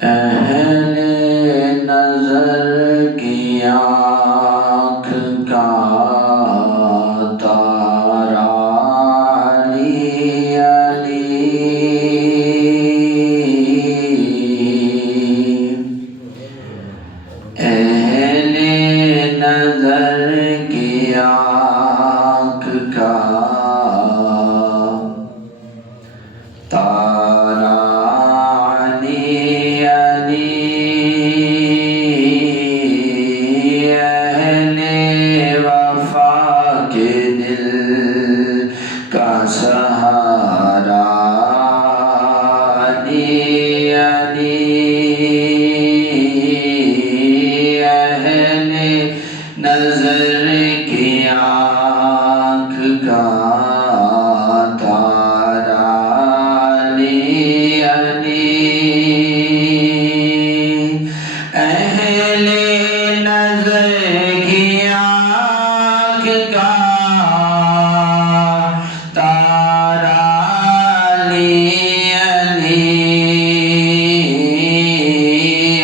اہل نظر کی آنکھ کا تارا علی علی، اہل نظر کی آنکھ کا تارا علی علی، اہل وفا کے دل کا سہارا علی علی، اہل نظر کی آنکھ کا تارا علی علی، اہل نظر کی آنکھ کا تارا علی علی،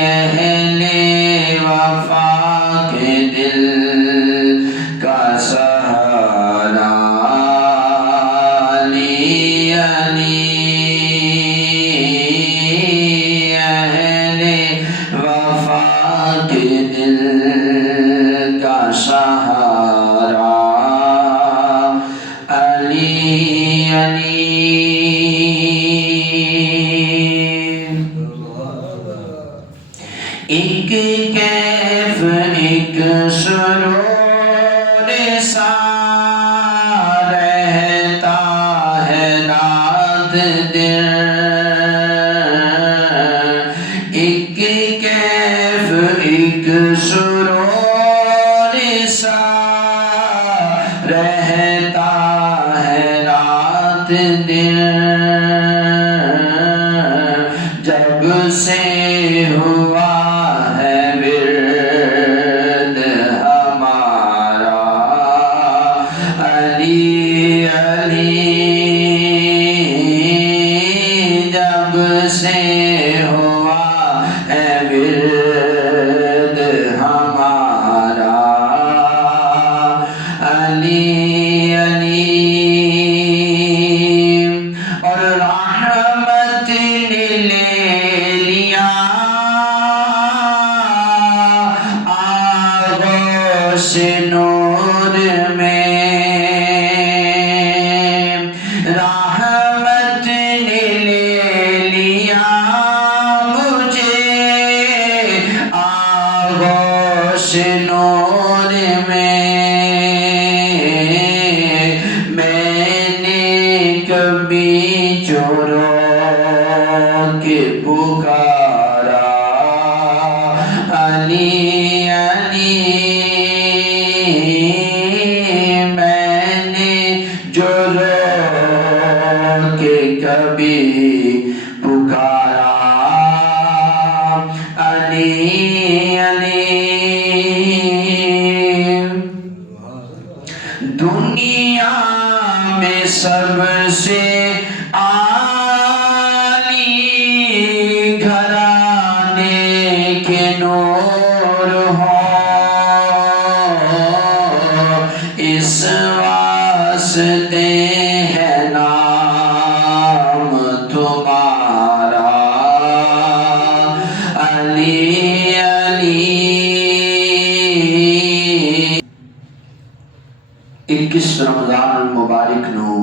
اہل وفا کے دل کا سہارا علی علی، اہل وفا کے دل کا سہارا علی علی۔ ایک کیف ایک سرور سا رہتا ہے رات دن، ایک کیف ایک سرور سا رہتا ہے رات دن، جب سے ہوا ہے ورد ہمارا علی علی، جب سے ہوا ہے ورد ہمارا علی علی، اور رحمت نے لے لیا آغوش نور میں، رحمت نے لے لیا مجھے آغوش نور میں، میں نے کبھی چورو کے پکارا علی علی، میں نے جو رو کے کبھی پکارا علی علی، دنیا میں سب سے عالی گھرانے کے نور ہو، اس واسطے ہے نام تمہارا علی علی۔ 21 رمضان المبارک نو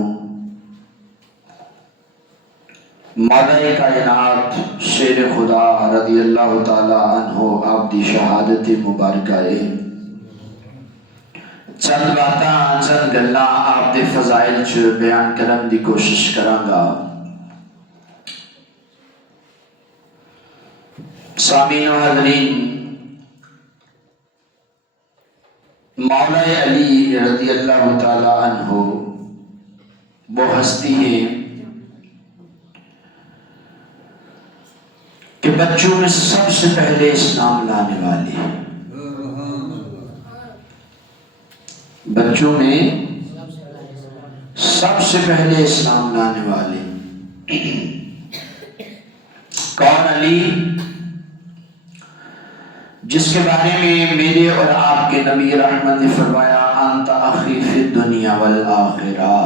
مولا کائنات شیر خدا رضی اللہ تعالی عنہ آپ دی شہادت مبارکہ ہے، چند باتاں چند گلاں آپ دے فضائل چ بیان کرن دی کوشش کراں گا۔ سامعین و حاضرین، مولا علی رضی اللہ تعالی عنہ وہ ہستی ہے کہ بچوں میں سب سے پہلے اسلام لانے والی، بچوں میں سب سے پہلے اسلام لانے والے کون؟ علی جس کے بارے میں میرے اور آپ کے نبی رحمت نے فرمایا انت اخی فی الدنیا والآخرہ،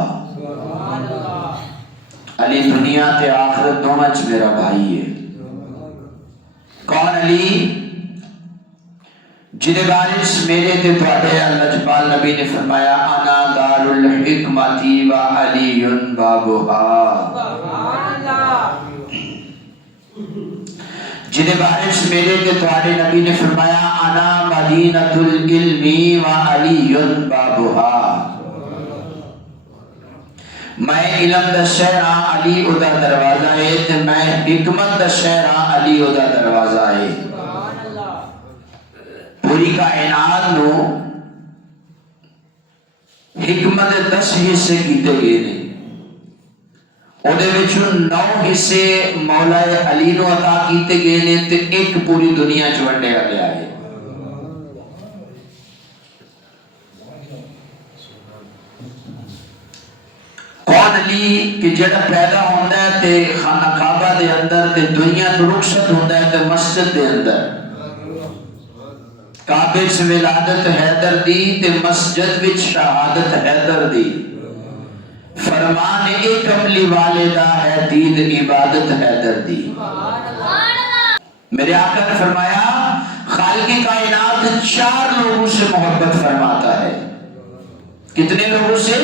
علی دنیا تے آخرت دونوں چ میرا بھائی ہے۔ کون علی؟ جنہیں بارش میرے تے تواڈے اللہ جبال نبی نے فرمایا انا دار الحکمتی و علی بابها، جنہیں بارش میرے تے تواڈے نبی نے فرمایا انا مدینۃ العلم و علی بابها، میں علم دا شہر ہاں علی او دا دروازہ ہے تے میں حکمت دا شہر ہاں علی او دا دروازہ ہے۔ پوری کائنات نو حکمت 10 حصے کیتے گئے نے، او دے وچوں 9 حصے مولا علی نو عطا کیتے گئے نے تے ایک پوری دنیا چ ونڈیا گیا ہے۔ کون علی کہ جڑا پیدا ہوندا ہے تے خانہ کعبہ دے اندر تے دنیا تو رخصت ہوندا ہے تے مسجد دے اندر، کعبے سے ولادت حیدر دی تے مسجد وچ شہادت حیدر دی، فرمان ایک عملی والدہ ہے دید عبادت حیدر دی۔ میرے آقا نے فرمایا خالق کائنات 4 لوگوں سے محبت فرماتا ہے۔ کتنے لوگوں سے؟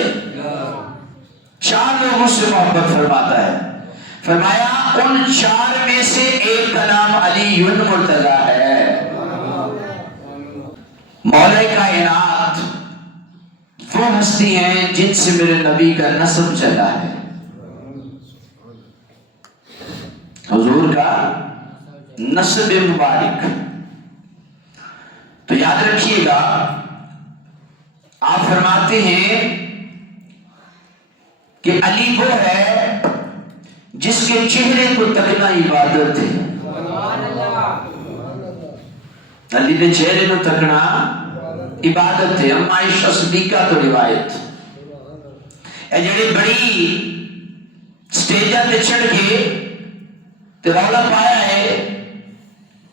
4 لوگوں سے محبت فرماتا ہے۔ فرمایا ان 4 میں سے ایک کا نام علی مرتضی ہے۔ مولا کائنات وہ ہستی ہیں جن سے میرے نبی کا نسب چلا ہے، حضور کا نسب مبارک۔ تو یاد رکھیے گا، آپ فرماتے ہیں کہ علی وہ ہے جس کے چہرے کو تکنا عبادت ہے۔ علی نے چہرے کو تکنا عبادت ہے۔ اما عائشہ صدیقہ تو روایت اے جڑی بڑی سٹیجاں تے چڑھ کے تے رولا پایا ہے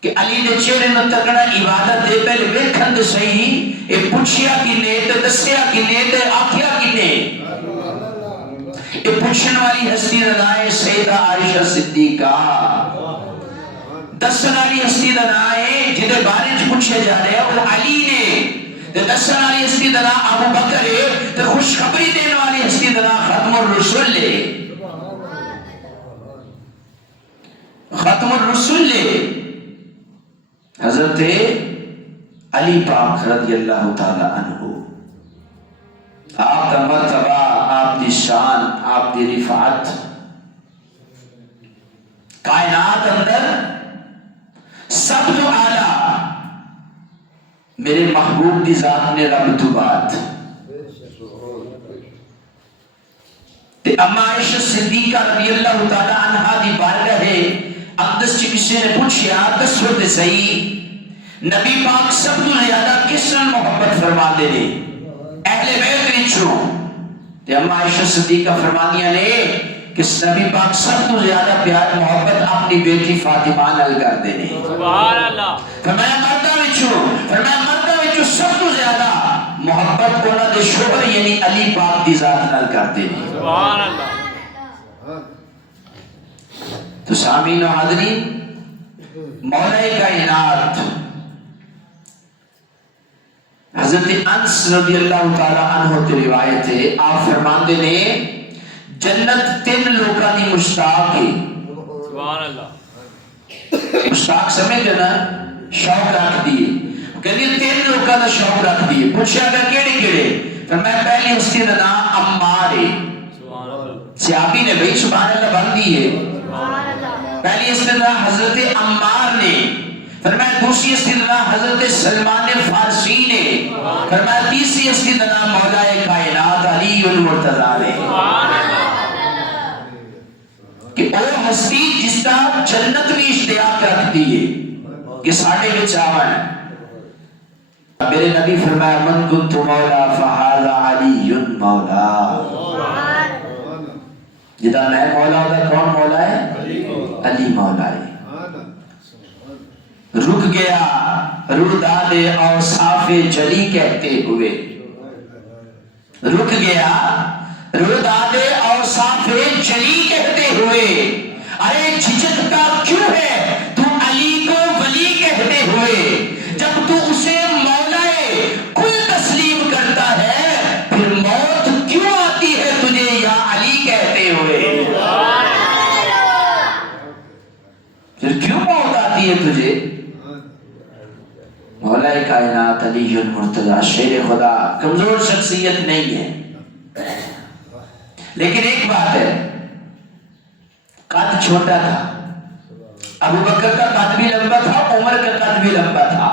کہ علی نے چہرے نو تکنا عبادت ہے۔ پہلے ویکھن تے صحیح اے پوچھیا کنے تے دسیا کنے تے آکھیا کنے؟ اے پوچھن والی ہستی دا نام ہے سیدہ عائشہ صدیقہ، دسن والی ہستی دا نام ہے جدے بارے چ پوچھے جا رہے ہیں وہ علی نے، تے دسن والی ہستی دا نام ابو بکر ہے، تے خوشخبری دینے والی ہستی دا نام ختم الرسول ہے۔ ختم الرسول ہے حضرت علی پاک رضی اللہ تعالی عنہ۔ آپ کا مرتبہ، آپ دی شان، آپ دی رفعت کائنات اندر سب تو اعلیٰ میرے محبوب دی ذات نے رب تو بات تے اما عائشہ صدیقہ رضی اللہ تعالی عنہا دی بارگاہ ہے اقدس چ کسی نے پوچھیا دسو تے صحیح نبی پاک سب تو زیادہ کس نال محبت فرما دے نے اہل بیت وچوں؟ تے اما عائشہ صدیقہ فرمانیاں نے کہ نبی پاک سب تو زیادہ پیار محبت اپنی بیٹی فاطمہ نال کردے نے۔ سبحان اللہ۔ فرمایا مرداں وچوں سب تو زیادہ محبت انہاں دے شوہر یعنی علی پاک دی ذات نال کردے نے۔ سبحان اللہ۔ تو سامعین و حاضرین، مولا کائنات حضرت انس رضی اللہ تعالی عنہ کی روایت ہے، آپ فرماندے نے جنت 3 لوگاں دی مشتاق ہے۔ سبحان اللہ۔ مشتاق سمجھ نا، شوق رکھ دیے، کہتے 3 لوگاں دا شوق رکھ دیے۔ پوچھا گیا کیڑے کیڑے؟ فرمایا پہلی ہستی دا نام عمار ہے۔ صحابی نے بھائی سبحان اللہ بن دی ہے۔ پہلی ہستی دا نام حضرت عمار نے، فرمایا دوسری ہستی دا نام حضرت سلمان فارسی نے، فرمایا تیسری ہستی دا نام مولا کائنات علی المرتضی نے۔ کہ او ہستی جس کا جنت بھی اشتیاق رکھتی ہے کہ ساڑھے میں چاون ہے۔ میرے نبی فرمایا من کنت مولا فہذا علی مولا، جدا میں مولا ہوتا کون مولا ہے؟ علی مولا ہے۔ رک گیا روداد اوصاف جلی کہتے ہوئے رک گیا، روداد اوصاف جلی کہتے ہوئے، ارے جھجکتا کیوں ہے تو علی کو ولی کہتے ہوئے؟ جب تو اسے مولائے کل تسلیم کرتا ہے پھر موت کیوں آتی ہے تجھے یا علی کہتے ہوئے؟ پھر کیوں موت آتی ہے تجھے؟ مولا کائنات علی المرتضی شیر خدا کمزور شخصیت نہیں ہے، لیکن ایک بات ہے، قد چھوٹا تھا، ابو بکر کا قد بھی لمبا تھا، عمر کا قد بھی لمبا تھا۔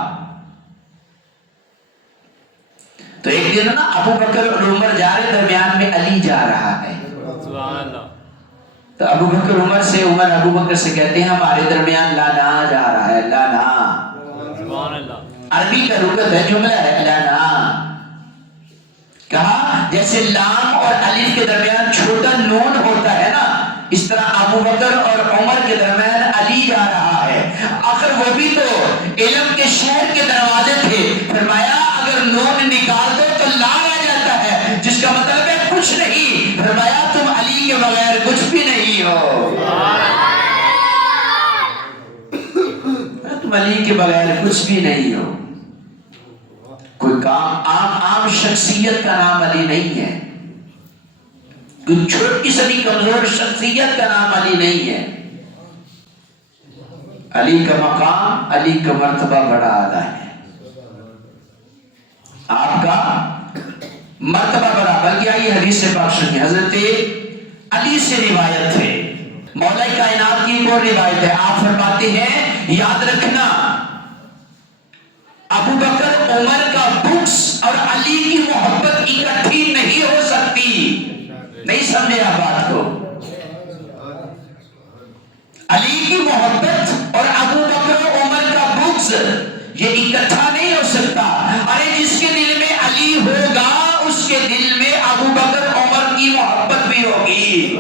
تو ایک دن نا ابو بکر اور عمر جا رہے، درمیان میں علی جا رہا ہے، تو ابو بکر عمر سے، عمر ابو بکر سے کہتے ہیں ہمارے درمیان لانا جا رہا ہے، لانا عربی کا لغت ہے، جملہ ہے لانا۔ کہا جیسے لام اور الف کے درمیان چھوٹا نون ہوتا ہے نا، اس طرح ابو بکر اور عمر کے درمیان علی جا رہا ہے۔ آخر وہ بھی تو علم کے شہر کے دروازے تھے، فرمایا اگر نون نکال دو تو لام آ جاتا ہے، جس کا مطلب ہے کچھ نہیں۔ فرمایا تم علی کے بغیر کچھ بھی نہیں ہو، تم علی کے بغیر کچھ بھی نہیں ہو۔ کوئی کام عام شخصیت کا نام علی نہیں ہے، کوئی چھوٹی سی کمزور شخصیت کا نام علی نہیں ہے۔ علی کا مقام، علی کا مرتبہ بڑا اعلیٰ ہے، آپ کا مرتبہ بڑا۔ بلکہ آئیے حدیث پاک سنیے، حضرت علی سے روایت ہے، مولا کائنات کی ایک اور روایت ہے، آپ فرماتے ہیں یاد رکھنا ابو بکر عمر کا بغض اور علی کی محبت اکٹھی نہیں ہو سکتی۔ نہیں سمجھے آپ بات کو؟ علی کی محبت اور ابو بکر عمر کا بغض یہ اکٹھا نہیں ہو سکتا۔ ارے جس کے دل میں علی ہوگا اس کے دل میں ابو بکر عمر کی محبت بھی ہوگی۔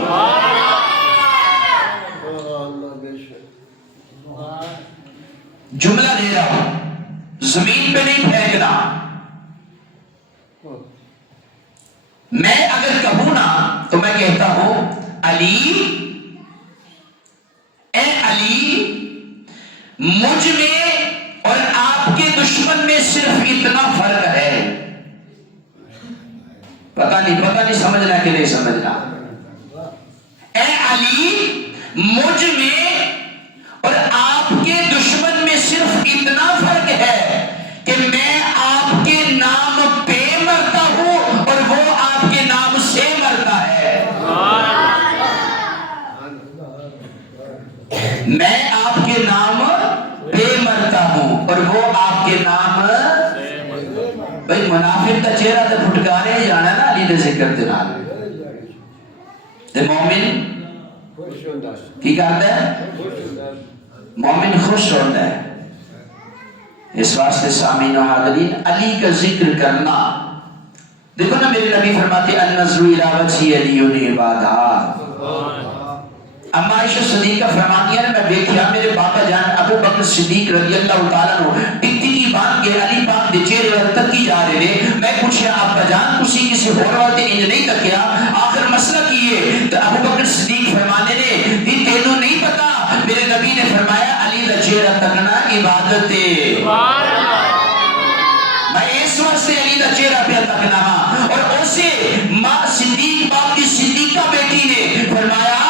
جملہ دے رہا ہوں، زمین پہ نہیں پھینکنا۔ میں اگر کہوں نا تو میں کہتا ہوں علی، اے علی، مجھ میں اور آپ کے دشمن میں صرف اتنا فرق ہے، پتہ نہیں سمجھنا کہ نہیں سمجھنا۔ اے علی، مجھ میں اور آپ کے دشمن میں صرف اتنا فرق ہے کہ میں آپ کے نام پہ مرتا ہوں اور وہ آپ کے نام سے مرتا ہے۔ میں آپ کے نام پہ مرتا ہوں اور وہ آپ کے نام بھئی منافق کا چہرہ تے پھٹکارے جانا نا علی دے ذکر دے نال، تے مومن کی کرتا ہے؟ مومن خوش ہوتا ہے۔ اس واسطے سامعین و حاضرین علی کا ذکر کرنا، دیکھو نا میرے نبی فرماتے النظر الی وجہ علی عبادات۔ اما عائشہ صدیقہ فرماتی ہے میں دیکھیا میرے بابا جان ابو بکر صدیق رضی اللہ تعالیٰ عنہ ٹکٹی کی باندھ کے علی پاک دے چہرے تک کی جا رہے تھے۔ میں پوچھیا ابا جان کسی اور والے انج نہیں تکیا، آخر مسئلہ کیے؟ تو ابو بکر صدیق فرمانے نے دی تینوں نہیں پتا، میرے نبی نے فرمایا علی دا چہرہ تکنا عبادت ہے، میں اس واسطے علی دا چہرہ پہ تکنا ہاں۔ اور اسے ماں صدیق باپ کی صدیقہ بیٹی نے فرمایا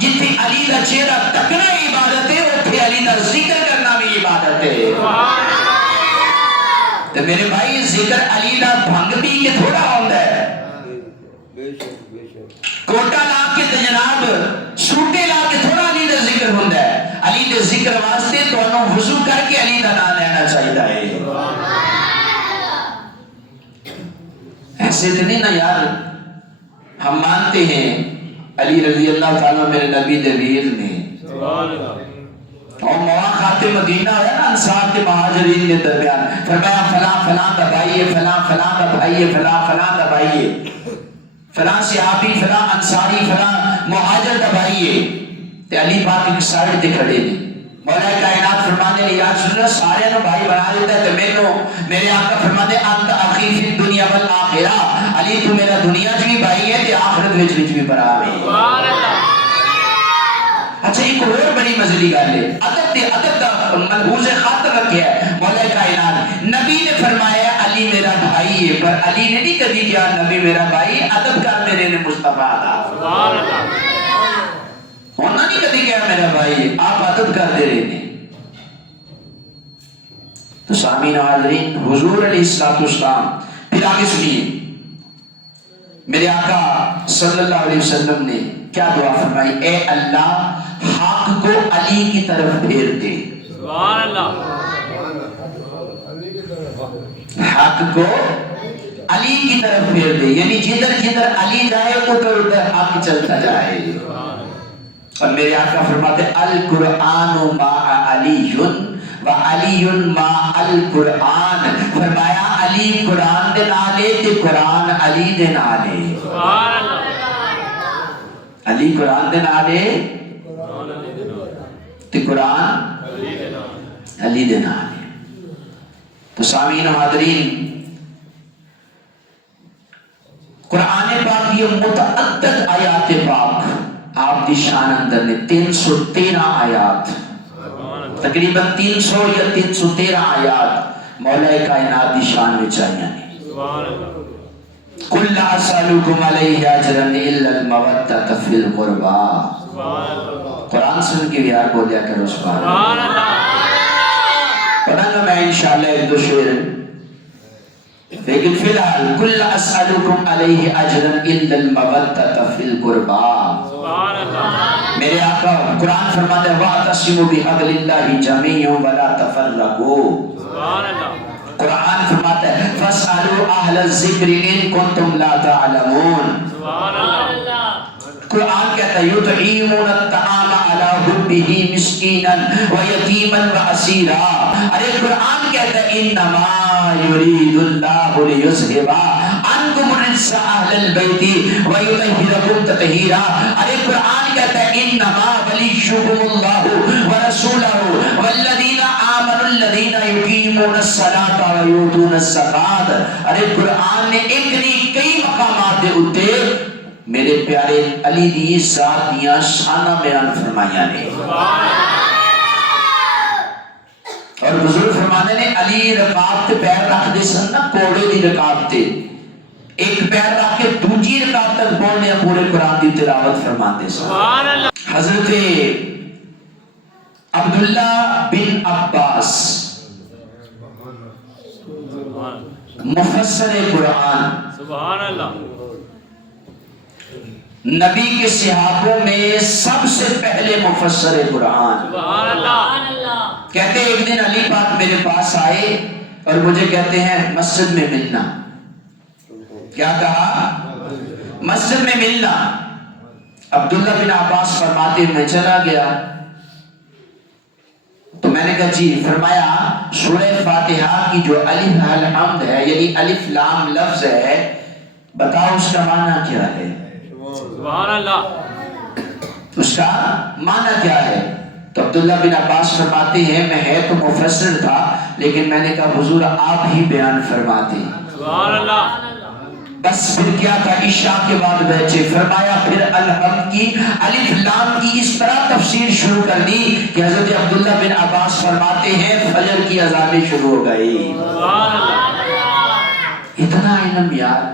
جتنے علی دا چہرہ تکنا عبادت ہے اتنے علی دا ذکر کرنا بھی عبادت ہے۔ تو میرے بھائی ذکر علی دا بھنگ پی کے تھوڑا ہوتا ہے، کوٹا لا کے جناب سوٹے لا کے تھوڑا علی دا ذکر ہوتا ہے۔ علی دے ذکر واسطے تو انہوں وضو کر کے علی دا نام لینا چاہیے ہے۔ ایسے تو نہیں نا یار، ہم مانتے ہیں علی رضی اللہ تعالیٰ میرے نبی دے ویر نے، اور مواقعات مدینہ ہے نا انصار کے مہاجرین کے درمیان، فرمایا فلاں فلاں دبائیے، فلاں فلاں دبائیے، فلاں فلاں دبائیے، فلاں صحابی، فلاں انصاری، فلاں مہاجر دبائیے۔ تے علی پاک ایک سائڈ تے کھڑے نے، مولا کائنات فرماتے ہیں یا رسول اللہ سارے نو بھائی بنا دیتا ہے تو میرے آقا فرماتے ہیں انت اخی فی الدنیا والآخرہ، علی تو میرا دنیا چ بھی بھائی ہے تے آخرت وچ بھی بھرا ہے۔ سبحان اللہ۔ اچھا ایک اور بڑی مزیدی گل ہے، ادب دا ملحوظ خاطر رکھیا ہے مولا کائنات، نبی نے فرمایا علی میرا بھائی ہے، پر علی نے نہیں کبھی کہا نبی میرا بھائی، ادب کر میرے نے مصطفیٰ دا۔ سبحان اللہ۔ انہوں نے کبھی کہا میرا بھائی ہے، آپ ادب کر دے رہے ہیں۔ تو سامعین حاضرین، حضور علیہ السلام پھر آگے سنیے، میرے آقا صلی اللہ علیہ وسلم نے کیا دعا فرمائی، اے اللہ حق کو علی کی طرف پھیر دے۔ سبحان اللہ۔ حق کو علی کی طرف پھیر دے، یعنی جدھر جدھر علی جائے ادھر ادھر حق چلتا جائے۔ اور میرے آقا فرماتے القرآن مع علی وعلی مع القرآن، فرمایا علی قرآن دے نالے تے قرآن علی دے نالے۔ سبحان اللہ۔ علی قرآن دے نالے تے قرآن علی دے نالے۔ تو سامعین حاضرین، قرآن پاک یہ متعدد آیات پاک آپ دی شان اندر نے 313 آیات، تقریباً 300 یا 313 آیات مولا کائنات دی شان میں چاہیے قُلْ لَا أَسْأَلُكُمْ عَلَيْهِ أَجْرًا إِلَّا الْمَوَدَّةَ فِي الْقُرْبَى۔ قرآن سن کے بھی یار بولیا کرو سبحان اللہ۔ پتہ نہ میں انشاءاللہ ایک دو شعر، لیکن فی الحال قُلْ لَا أَسْأَلُكُمْ عَلَيْهِ أَجْرًا إِلَّا الْمَوَدَّةَ فِي الْقُرْبَى۔ میرے آقا قرآن فرماتا ہے وَاعْتَصِمُوا بِحَبْلِ اللَّهِ جَمِيعًا وَلَا تَفَرَّقُوا۔ قرآن فرماتا ہے فَاسْأَلُوا أَهْلَ الذِّكْرِ إِن كُنتُمْ لَا تَعْلَمُونَ۔ قرآن کہتا ہے یُطْعِمُونَ الطَّعَامَ عَلَىٰ حُبِّهِ مِسْکِینًا وَیَتِیمًا وَأَسِیرًا۔ ارے قرآن کہتا ہے اِنَّمَا يُرِیدُ اللَّهُ لِيُذْهِبَ عَنْکُمُ الرِّجْسَ أَهْلَ الْبَیْتِ وَیُطَہِّرَکُمْ تَطْہِیرًا۔ ارے قرآن کہتا ہے اِنَّمَا وَلِیُّکُمُ اللَّهُ وَرَسُولُهُ وَالَّذِینَ آمَنُوا الَّذِینَ یُقِیمُونَ الصَّلَاةَ وَیُؤْتُونَ الزَّکَاةَ۔ ارے قرآن نے ایک نہیں کئی مقامات دے اتے میرے پیارے علی دی ذات دیاں شانہ بیان فرمائیاں نے۔ اور بزرگ فرمانے نے علی رکاب تے پیر رکھ دے سن نا کوڑے دی رکاب تے، ایک پیر رکھ کے دوجی رکاب تک بولنے پورے قرآن دی تلاوت فرماتے سن۔ حضرت عبداللہ بن عباس مفسر قرآن، سبحان اللہ، نبی کے صحابوں میں سب سے پہلے مفسر قرآن، سبحان اللہ۔ کہتے ہیں ایک دن علی پاک میرے پاس آئے اور مجھے کہتے ہیں مسجد میں ملنا۔ کیا کہا؟ مسجد میں ملنا۔ عبداللہ بن عباس فرماتے میں چلا گیا تو میں نے کہا جی، فرمایا سورہ فاتحہ کی جو الف الحمد ہے یعنی الف لام لفظ ہے، بتاؤ اس کا معنی کیا ہے؟ سبحان اللہ۔ اس کا معنی کیا ہے؟ تو عبداللہ بن عباس فرماتے ہیں میں ہے تو مفسر تھا لیکن میں نے کہا حضور آپ ہی بیان فرماتے ہیں۔ سبحان اللہ۔ بس پھر کیا تھا، عشاء کے بعد بیٹھے، فرمایا پھر الحمد کی الف لام کی اس طرح تفسیر شروع کر دی کہ حضرت عبداللہ بن عباس فرماتے ہیں فجر کی اذانیں شروع ہو گئی۔ سبحان اللہ۔ اتنا علم یار۔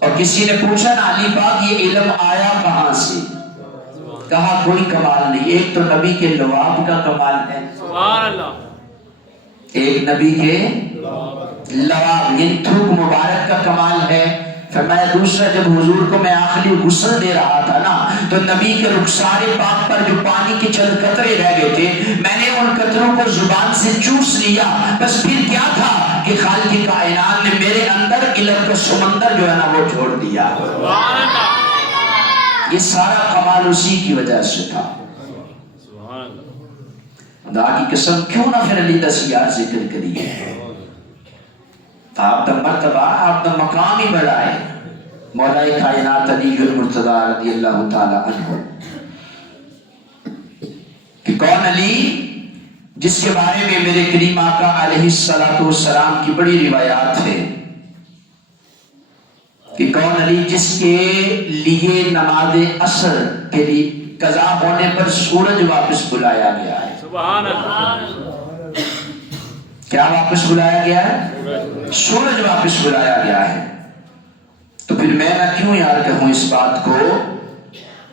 اور کسی نے پوچھا نا علی پاک یہ علم آیا کہاں سے؟ کہا کوئی کمال نہیں، ایک تو نبی کے لواب کا کمال ہے، سبحان اللہ، ایک نبی کے لواب یعنی تھوک مبارک کا کمال ہے۔ فرمایا دوسرا جب حضور کو میں آخری غسل دے رہا تھا نا تو نبی کے رخسار پاک پر جو پانی کے چند قطرے رہ گئے تھے میں نے ان قطروں کو زبان سے چوس لیا، بس پھر کیا تھا کہ خالق کائنات نے میرے اندر علم کا سمندر جو ہے نا وہ چھوڑ دیا۔ یہ سارا کمال اسی کی وجہ سے تھا۔ خدا کی قسم کیوں نہ پھر علی دا سیار ذکر کریے، آپ دا مرتبہ آپ دا مقام ہی بڑا ہے۔ مولا کائنات علی المرتضی رضی اللہ تعالی عنہ کہ کون علی؟ جس کے بارے میں میرے کریم آقا علیہ السلام کی بڑی روایات ہے کہ کون علی جس کے لیے نماز عصر کے لیے قضا ہونے پر سورج واپس بلایا گیا ہے. سبحان اللہ. کیا واپس بلایا گیا ہے؟ سورج واپس بلایا گیا ہے. تو پھر میں نہ کیوں یار کہوں اس بات کو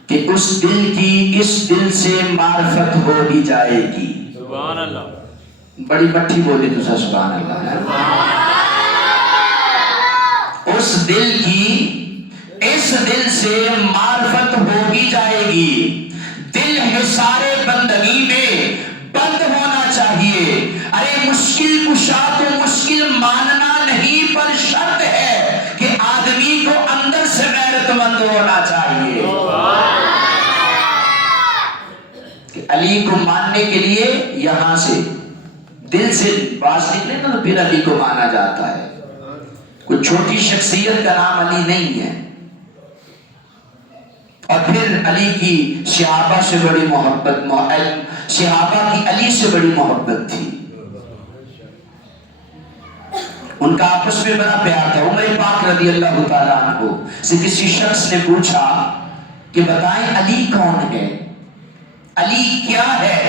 کہ اس دل کی اس دل سے معرفت ہو بھی جائے گی. سبحان اللہ. بڑی مٹھی بولی تو سا سبحان اللہ. اس دل کی اس دل سے معرفت ہو بھی جائے گی. دل حصار بندگی میں بند ہونا چاہیے. ارے مشکل کشا تو مشکل ماننا نہیں پر شرط ہے کہ آدمی کو اندر سے غیرت مند ہونا چاہیے. کہ علی کو ماننے کے لیے یہاں سے دل سے باز نکلے نا تو پھر علی کو مانا جاتا ہے. کوئی چھوٹی شخصیت کا نام علی نہیں ہے. اور پھر علی کی صحابہ سے بڑی محبت صحابہ کی علی سے بڑی محبت تھی. ان کا آپس میں بڑا پیار تھا. عمر پاک رضی اللہ تعالیٰ عنہ سے کسی شخص نے پوچھا کہ بتائیں علی کون ہے, علی کیا ہے؟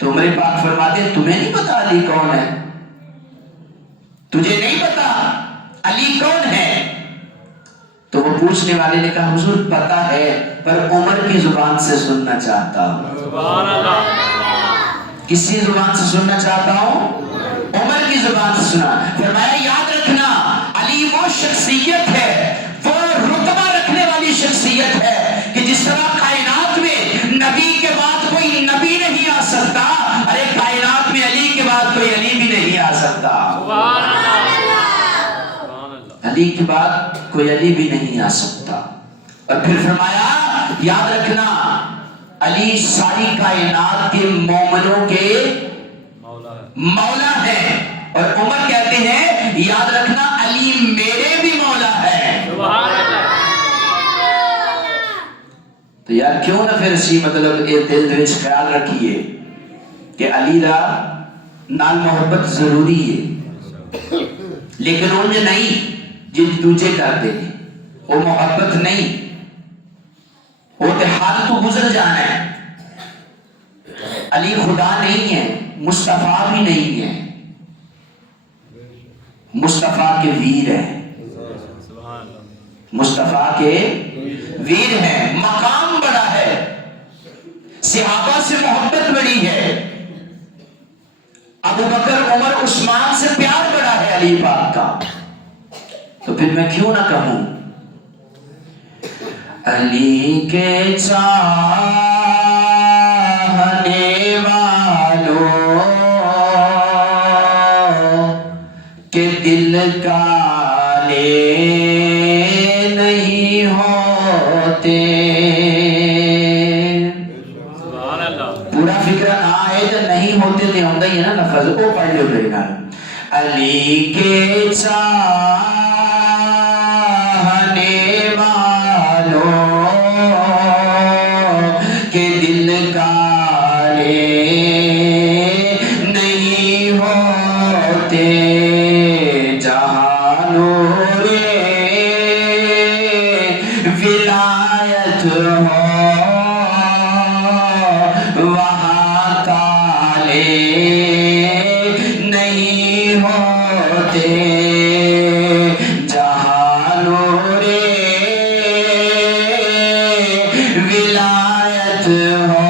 تو عمر پاک فرماتے ہیں تمہیں نہیں پتا علی کون ہے؟ تجھے نہیں پتا علی کون ہے؟ تو وہ پوچھنے والے نے کہا حضور پتا ہے پر عمر کی زبان سے سننا چاہتا ہوں. سبحان اللہ. کسی زبان سے سننا چاہتا ہوں؟ عمر کی زبان سے سنا. فرمایا یاد رکھنا علی وہ شخصیت ہے, وہ رتبہ رکھنے والی شخصیت ہے کہ جس طرح کائنات میں نبی کے بعد کوئی نبی نہیں آ سکتا, ارے کائنات میں علی کے بعد کوئی علی بھی نہیں آ سکتا. سبحان اللہ. علی کے بعد کوئی علی بھی نہیں آ سکتا. اور پھر فرمایا یاد رکھنا علی ساری کائنات کے مومنوں کے مولا ہے. اور عمر کہتے ہیں یاد رکھنا علی میرے بھی مولا ہے. سبحان اللہ. تو یار کیوں نہ پھر اسی مطلب یہ دل وچ خیال رکھیے کہ علی دا نال محبت ضروری ہے, لیکن انج نہیں جن دوجے کر دے وہ محبت نہیں. وہ تے حال تو گزر جانا ہے. علی خدا نہیں ہے, مصطفیٰ بھی نہیں ہے, مصطفیٰ کے ویر ہیں. مصطفیٰ کے ویر ہیں. مقام بڑا ہے, صحابہ سے محبت بڑی ہے, ابو بکر عمر عثمان سے پیار بڑا ہے علی پاک کا. تو پھر میں کیوں نہ کہوں علی کے چاہنے والوں کے دل کالے نہیں ہوتے. پورا فکر نہ آئے تو نہیں ہوتے تھے ہوتا ہی ہے نا لفظ وہ پڑھ لو میرے نال. علی کے چاہنے والوں کے دل کالے نہیں ہوتے. جہاں نور ولایت ہو وہاں کالے نہیں ہوتے. جہاں نور ولایت ہو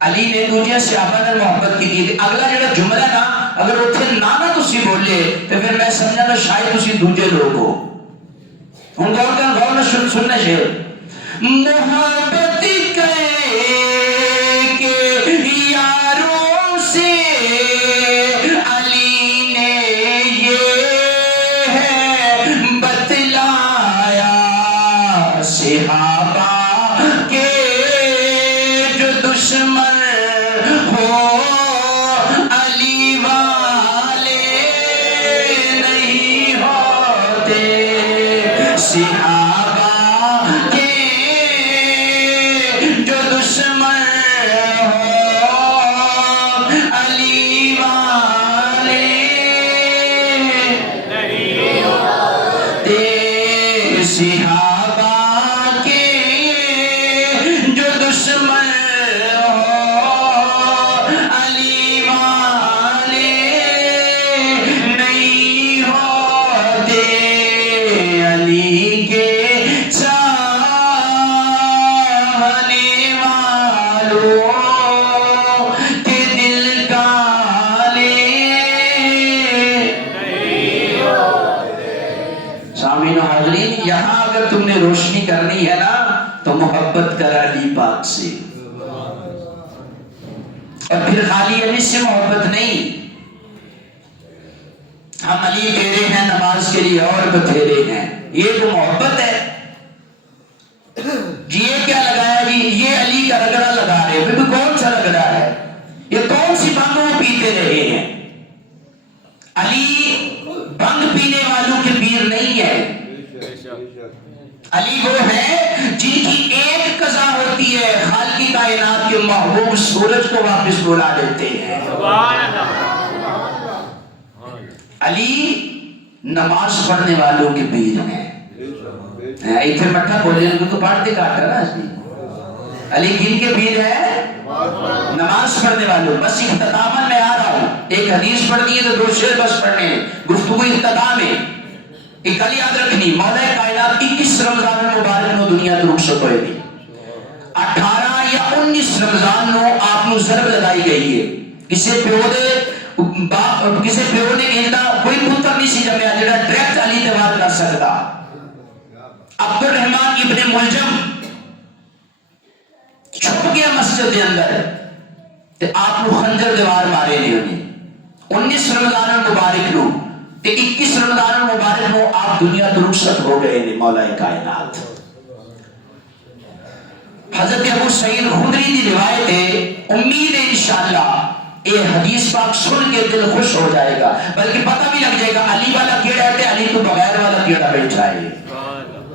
علی نے دوجے صحابہ نے محبت کی اگلا جڑا جملہ نا اگر اتنے نہ تسی بولے تو پھر میں سمجھا نا شاید تسی دوجے لوگ ہو. ہوں غور نہ سننا شیر محبت کے یاروں سے علی نے یہ ہے بتلایا صحابہ کے جو دشمن ہو علی والے نہیں ہوتے. صحابہ کے جو دشمن ہو علی والے نہیں ہوتے. صحابہ کے جو دشمن ہو علی والے نہیں ہوتے. علی کے چاہنے والوں کے دل کالے نہیں ہوتے. سامعین و حاضرین یہاں اگر تم نے روشنی کرنی ہے نا تو محبت کر علی پاک سے. اور پھر خالی علی سے محبت نہیں. ہم علی تیرے ہیں نماز کے لیے اور بتھیرے ہیں یہ تو محبت ہے. جی یہ کیا لگایا جی یہ علی کا رگڑا لگا رہے پھر کون سا رگڑا ہے یہ کون سی بانگ وہ پیتے رہے ہیں. علی بانگ پینے والوں کے پیر نہیں ہے. علی وہ ہے جن کی ایک قضا ہوتی ہے خالق کائنات کے محبوب سورج کو واپس بلا دیتے ہیں. سبحان اللہ. علی نماز پڑھنے والوں کے پیر ہیں. ایتھے مٹھا بولے ان کو تو پڑھتے کاٹا نا علی کن کے پیر ہے نماز پڑھنے والوں. بس اختتاماً میں آ رہا ہوں ایک حدیث پڑھنی ہے تو دو شعر بس پڑھنے ہیں گفتگو اختتام ہے. ایک گل یاد رکھنی مولا کائنات 21 رمضان مبارک نو دنیا تو رخصت ہوئے تھی. 18 یا 19 رمضان نو آپ نو ضرب لگائی گئی ہے. کسی پیو نے کہتا کوئی پتر نہیں سی جمعہ جڑا ڈائریکٹ علی تے وار کر سکتا. عبد الرحمن ابن ملجم چھپ گیا مسجد کے اندر تے آپ نو خنجر دیوار مارے نے انہیں 19 رمضان مبارک نو تے 21 رمضان مبارک نو آپ دنیا تو رخصت ہو گئے نے مولا کائنات. حضرت ابو سعید خدری کی روایت ہے امید ہے انشاءاللہ یہ حدیث پاک سن کے دل خوش ہو جائے گا بلکہ پتہ بھی لگ جائے گا علی والا کیڑا ہے علی تو بغیر والا کیڑا بیٹھا ہے.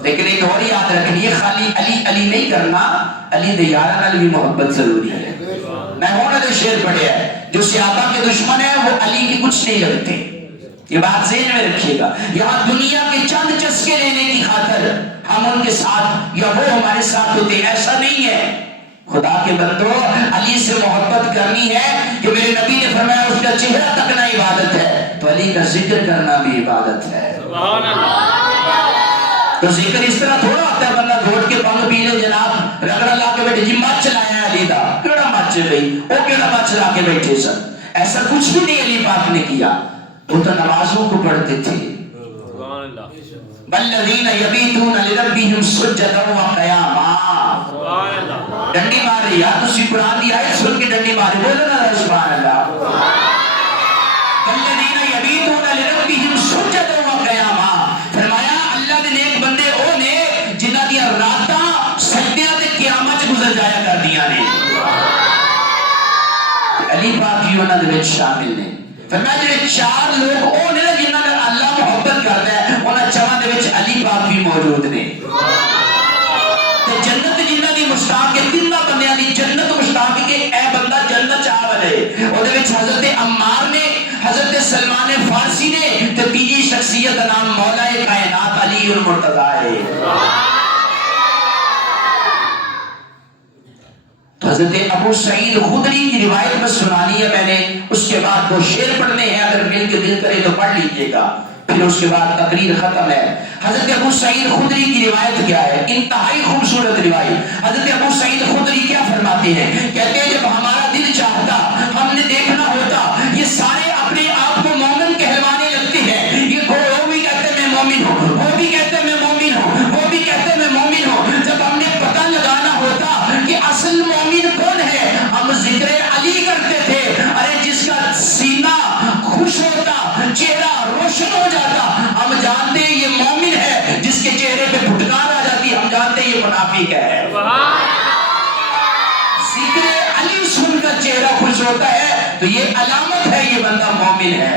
لیکن ایک اور یاد رکھنی ہے خالی علی علی نہیں کرنا علی دے یاراں نال بھی محبت ضروری ہے. میں ہونا دے شعر پڑھیا ہے جو صحابہ کے دشمن ہیں وہ علی کی کچھ نہیں لگتے. یہ بات ذہن میں رکھیے گا. یہاں دنیا کے چند چسکے لینے کی خاطر ہم ان کے ساتھ یا وہ ہمارے ساتھ ہوتے ایسا نہیں ہے. خدا کے بندو علی سے محبت کرنی ہے کہ میرے نبی نے فرمایا اس کا چہرہ تکنا عبادت ہے تو علی کا ذکر کرنا بھی عبادت ہے. سبحان اللہ. تو ذکر اس طرح تھوڑا ہوتا ہے بندہ گھوٹ کے پنگ پی لے جناب رگڑا لا کے بیٹھے جی مچ لایا ہے علی دا کیڑا مچ بھائی وہ کیڑا مچ لا کے بیٹھے سن. ایسا کچھ بھی نہیں علی پاک نے کیا. وہ تو نمازوں کو پڑھتے تھے. سبحان اللہ. والذین یبیتون لربہم سجدا وقیاما. سبحان اللہ. ڈنڈی مار رہی ہے تسی قرآن دی آیت سن کے ڈنڈی مارے بولو نا سبحان اللہ. والذین یبیتون لربہم سجدا وقیاما. فرمایا اللہ دے نیک بندے او نے جنہاں دی راتاں سجدیاں تے قیامت چ گزر جایا کردیاں نے. علی پاک بھی انہاں دے وچ شامل نے. فرمایا جڑے چار لوگ او نے جنہاں نال اللہ محبت کردا ہے انہاں چواں دے وچ علی پاک بھی موجود نے. تے جنت جنہاں دی مشتاق ہے تیناں بندیاں دی جنت مشتاق کہ اے بندہ جنت چاہ والے او دے وچ حضرت عمار نے حضرت سلمان فارسی نے تے تیجی شخصیت کا نام مولا کائنات علی المرتضی ہے. حضرت ابو سعید خدری کی روایت میں سنانی ہے میں نے اس کے بعد وہ شعر پڑھنے ہیں اگر مل کے دل کرے تو پڑھ لیجئے گا. پھر اس کے بعد تقریر ختم ہے. حضرت ابو سعید خدری کی روایت کیا ہے؟ انتہائی خوبصورت روایت. حضرت ابو سعید خدری کیا فرماتے ہیں؟ کہتے ہیں جب ہمارا دل چاہتا ہم نے دیکھنا ہوتا یہ سارے اپنے آپ کو مومن کہلوانے لگتے ہیں. یہ وہ بھی کہتے میں مومن ہوں, وہ بھی کہتے میں مومن ہوں, وہ بھی کہتے میں مومن ہوں. جب ہم نے پتہ لگانا ہوتا کہ اصل مومن کون ہے, ہم ذکر علی کرتے تھے. ارے جس کا سینہ خوش ہوتا, چہرہ روشن ہو جاتا, ہم جانتے یہ مومن ہے. جس کے چہرے پہ پھٹکار آ جاتی ہم جانتے یہ منافق ہے. ذکر علی سن کر چہرہ خوش ہوتا ہے تو یہ علامت ہے یہ بندہ مومن ہے.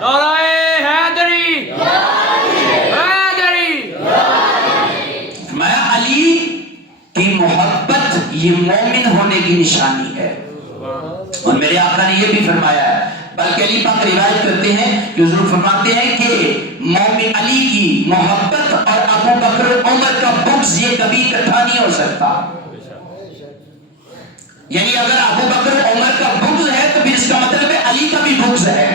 نعرہ حیدری, حیدری. میں علی کی محبت یہ مومن ہونے کی نشانی ہے. اور میرے آقا نے یہ بھی فرمایا ہے, بلکہ علی پاک روایت کرتے ہیں کہ حضور فرماتے ہیں کہ مومن علی کی محبت اور ابو بکر عمر کا بغض یہ کبھی اکٹھا نہیں ہو سکتا. یعنی اگر ابو بکر عمر کا بغض ہے تو پھر اس کا مطلب ہے علی کا بھی بغض ہے.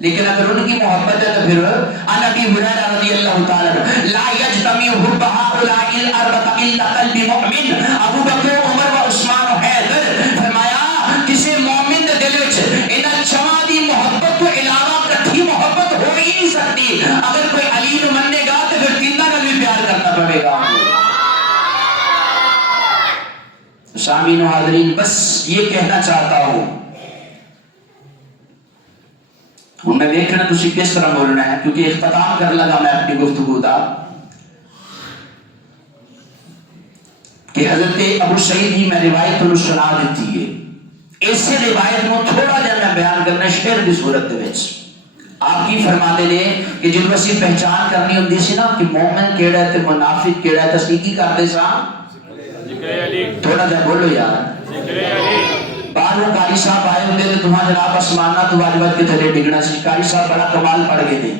لیکن اگر ان کی محبت ہے تو پھر عن ابی ہریرہ رضی اللہ تعالی عنہ لا یجتمع حب هؤلاء الاربعہ الا قلب مؤمن. ابو بکر عمر و عثمان و حیدر فرمایا کسی مومن دے دل وچ انہاں چواں دی محبت تو علاوہ کٹھی محبت ہو ہی نہیں سکتی. اگر کوئی علی نو مننے گا تو پھر تینوں کا بھی پیار کرنا پڑے گا. سامعین و حاضرین, بس یہ کہنا چاہتا ہوں میں دیکھنا تسی کس طرح بولنا ہے, کیونکہ اختتام کر لگا میں اپنی گفتگو دا کہ حضرت ابو سعید ہی میں روایت انہوں سنا دیتی ہے. ایسے روایت میں تھوڑا جا میں بیان کرنا شعر دی صورت دے وچ. آپ کی فرما دے لے کہ جب اسی پہچان کرنی ہوندی سی نا کہ مومن کیڑا ہے تے منافق کیڑا ہے, تصدیق کی کرتے سا تھوڑا جا بولو یار. باہروں قاری صاحب آئے ہوتے تھے تمہاں جناب اسمانہ تو واجبات کے تھلے ڈگنا سی. قاری صاحب بڑا کمال پڑھ گئے تھے,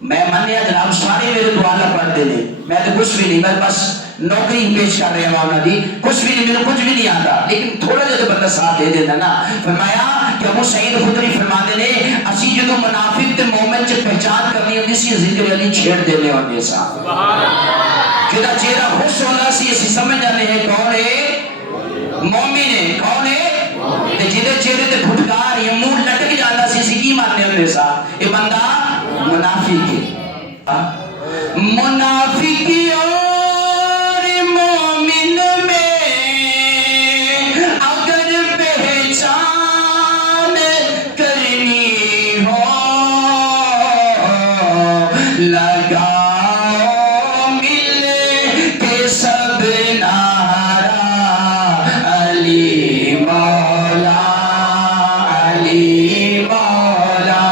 میں منیا جناب سارے میرے دعالا پڑھ دے لے, میں تو کچھ بھی نہیں, میں بس نوکری پیش کر رہے ہیں مونا دی, کچھ بھی نہیں, میرے کچھ بھی نہیں آتا, لیکن تھوڑا جا تو بندہ ساتھ دے دینا نا. فرمایا کہ ابو سعید خدری فرما دے لے اسی جو منافق تے مومن چ پہچان کرنی ہوندی سی ذکر علی چھیڑ دینے ہوندے سا. جدا چہرہ خوش ہونا سی اسی سمجھ جانے ہیں کون ہے مومن ہے, کون ہے جدے چہرے تے پھٹکار یا منہ لٹک جاتا سی اسی کی ماننے ہوندے سا یہ بندہ منافق ہے. منافقی اور مومن میں اگر پہچان کرنی ہو لگاؤ مل کے سب نعرہ علی مولا, علی مولا.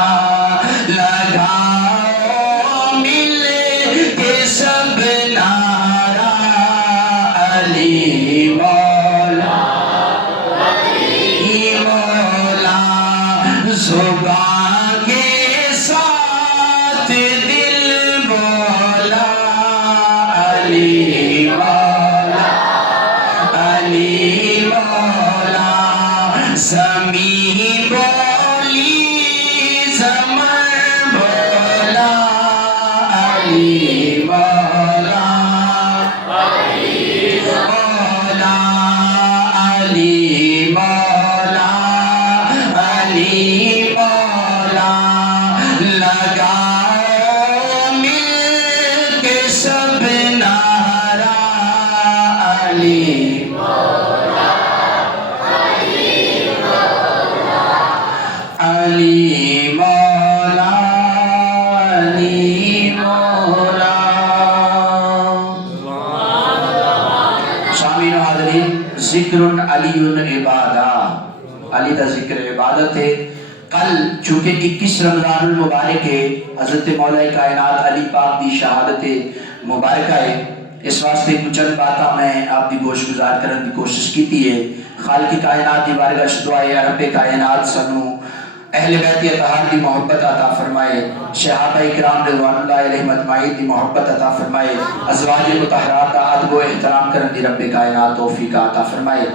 لگاؤ مل کے سب نعرہ علی مولا, علی مولا. زبان کے ساتھ دل بولا علی مولا, علی مولا. زمین بولی زمن بولا علی مولا, علی مولا, علی مولا, علی مولا. لگاؤ مل کے سب نعرہ علی مولا, علی مولا, علی مولا, علی مولا. سامعین و حاضرین, ذکر علی عبادہ, علی دا ذکر عبادت ہے. کل چونکہ 21 رمضان المبارک ہے, حضرت مولا کائنات علی پاک دی شہادت مبارکہ ہے, اس واسطے کچھ چند باتاں میں آپ دی گوش گزار کرنے کی کوشش کی ہے. خالق کائنات دی بارگاہ وچ دعا ہے رب کائنات سنو اہل بیت اطہار دی محبت عطا فرمائے, صحابہ کرام رضوان اللہ علیہم اجمعین دی محبت عطا فرمائے, ازواج مطہرات کا ادب و احترام کرنے دی رب کائنات توفیق عطا فرمائے.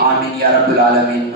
آمین یا رب العالمین.